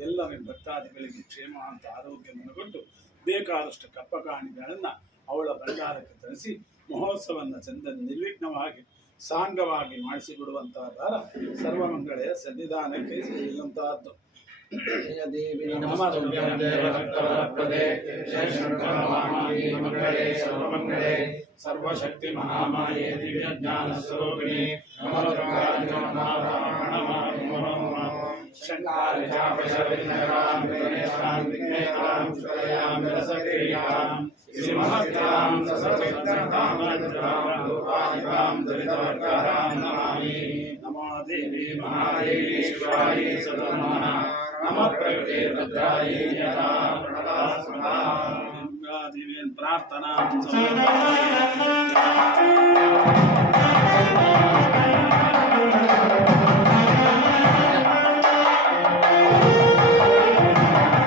ಎಲ್ಲ ನಿಮ್ಮ ಭಕ್ತಾದಿಗಳಿಗೆ ಕ್ಷೇಮ ಅಂತ ಆರೋಗ್ಯ ಕೊಟ್ಟು ಬೇಕಾದಷ್ಟು ಕಪ್ಪ ಕಾಣಿಗಳನ್ನು ಅವಳ ಭಂಡಾರಕ್ಕೆ ತರಿಸಿ ಮಹೋತ್ಸವವನ್ನು ಚಂದ ನಿರ್ವಿಘ್ನವಾಗಿ ಸಾಂಗವಾಗಿ ಮಾಡಿಸಿಬಿಡುವಂತಹ ದಾರ ಸರ್ವಮಂಗಳೆಯ ಸನ್ನಿಧಾನಕ್ಕೆ ಸೇರಿದಂತಹದ್ದು. ಸರ್ವಶಕ್ತಿ ಮಹಾಮಾಯೇ ದಿವ್ಯ ಜ್ಞಾನ ಸ್ವರೂಪಿಣಿ శ్రీమహత్యాం ససవిత్తరతాం రూపాయితాం దళితవర్గారాం నమామి నమో దేవి మహాదేవి శివాయ సదనమః నమ ప్రకృతే భద్రాయ యథా ప్రణతాస్మదా ప్రార్థనా